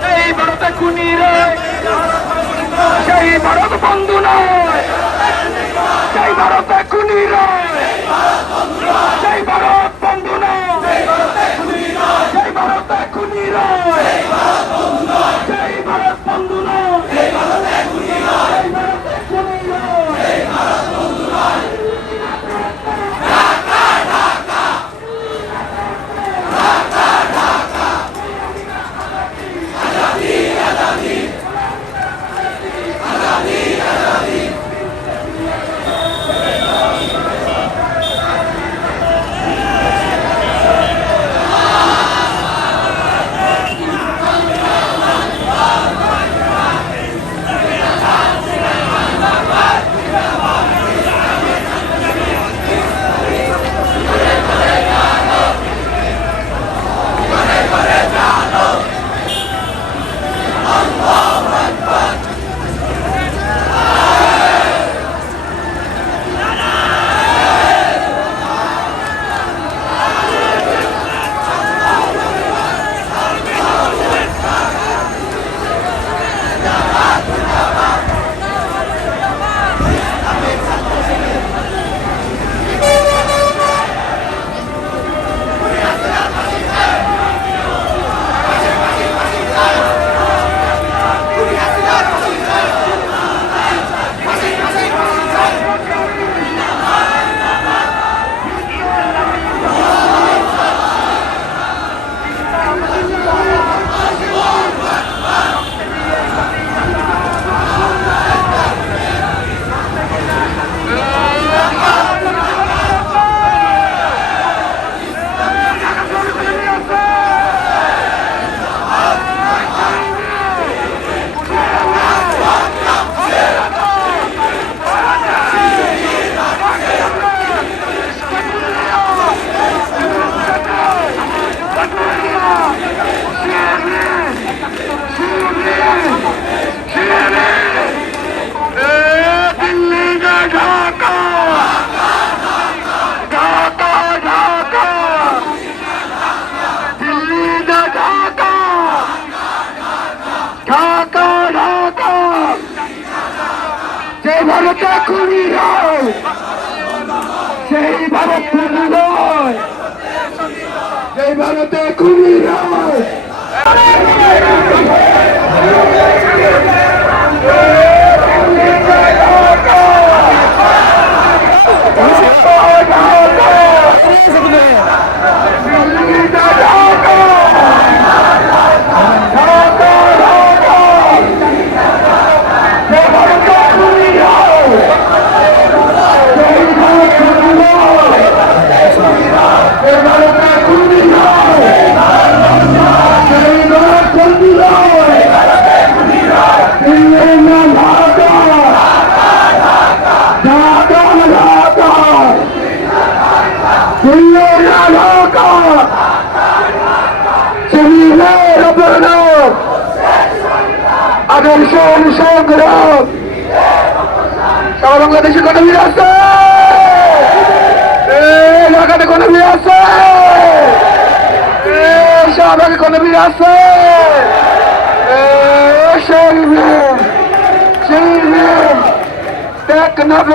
সেই ভারতে খুনি নয়, সেই ভারত বন্ধু নয়, সেই ভারতে খুনি নয়, সেই ভারত বন্ধু নয়, সেই ভারতে খুনি নয়, সেই ভারত বন্ধু নয়, সেই ভারতে খুনি নয়। ভারতে খুনি নয়, সেই ভারত খুনি নয়, সেই ভারতে খুনি নয়। আদর্শ সংগ্রাম সারা বাংলাদেশে কোনো বীর আছে, ঢাকাতে কোনো বীর আছে, শাহবাগে কোনো বীর আছে, টেকনাফ